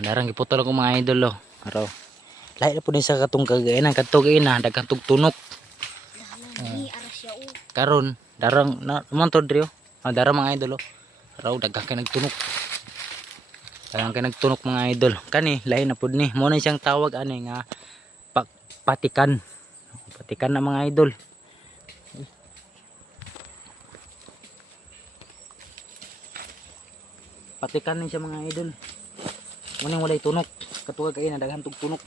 Darang giputol ko mga idol oh. Araw. Lahi na po ni sa katong kagainan, katong daghang tugtunok. Karon darang naman to diri oh. Darang mga idol oh. Araw daghang kay nagtunok. Daghang kay nagtunok mga idol. Kani lahi na pud ni. Mo na siyang tawag ani nga patikan. Patikan na mga idol. Patikan ni siya mga idol. Muna walay tunok. Katugag kay na daghang tugtunok.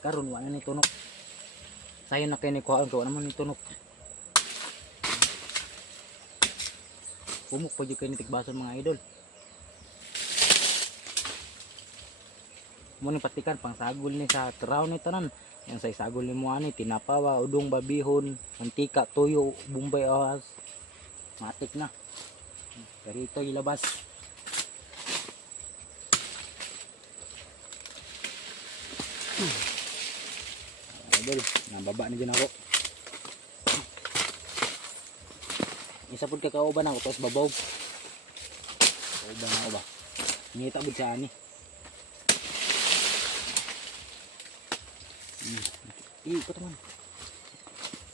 Karon wala ni tunok. Sayo na kay ni kuhaan ko naman ni tunok. Pumuk pa jud kay ni tikbason mga idol. Muna patikan pang sagol ni sa traw ni tanan. Yang sa isagol ni mo ani tinapawa, udong, babihon, mantika, tuyo, bumbay ahas. Matik na. Karito ilabas. Idol, nababa na din ako. Isa pud kakauban ako tapos babaw. Kauban ako ba? Ngita bud sa ani. Ito man.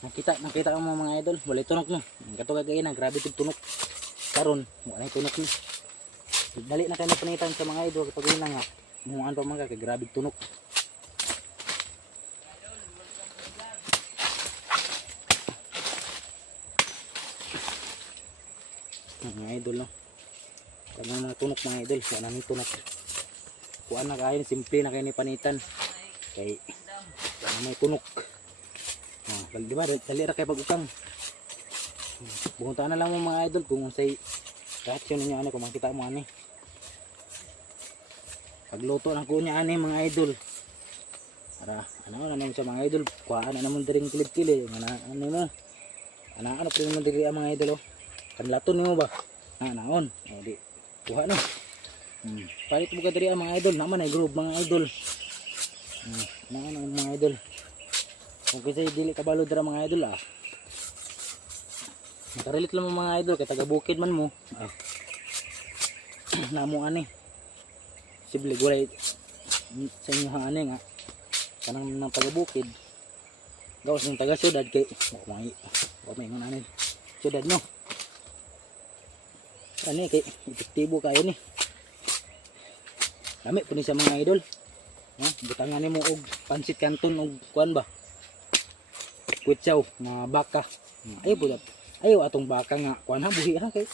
Nakita ang mga idol, walay tunok no. Katugag kay na grabe tug tunok. Karon, wala tunok ni. Dali na kay na panitan sa mga idol kapag ina nga. Muan pa man kay grabe tunok. Mga idol no. Kanang mga tunok mga idol, wala nang tunok. Kuan na kain simple na kay ni panitan. Kay may tunok. Di ba dali ra kay pag-ukang. Bungutan na lang mo mga idol kung say reaction ninyo ani kung makita mo ani. Pagluto na ko niya ani mga idol. Ara ano na naman sa mga idol, kuhaan na naman diring kilid-kilid ano mo. Ano pa naman diri ang mga idol oh. Kanlaton nimo ba? Naon. Di kuha no. Palit mo ka diri ang mga idol, naman ay group mga idol. Mga idol. Kung kasi dili kabalo dira mga idol ah. Makarelit lang mga idol kay taga bukid man mo. Namo ani. Sible gulay sa inyo ani nga. Kanang nang taga bukid. Gawas ng taga syudad kay may ngani. Syudad no. Ani kay epektibo kayo ni. Lami po ni sa mga idol. Butangan nimo og pansit canton og kuan ba? Kutsaw na baka. Ay budak. Ayo atong baka nga kuan ha buhi ha kay.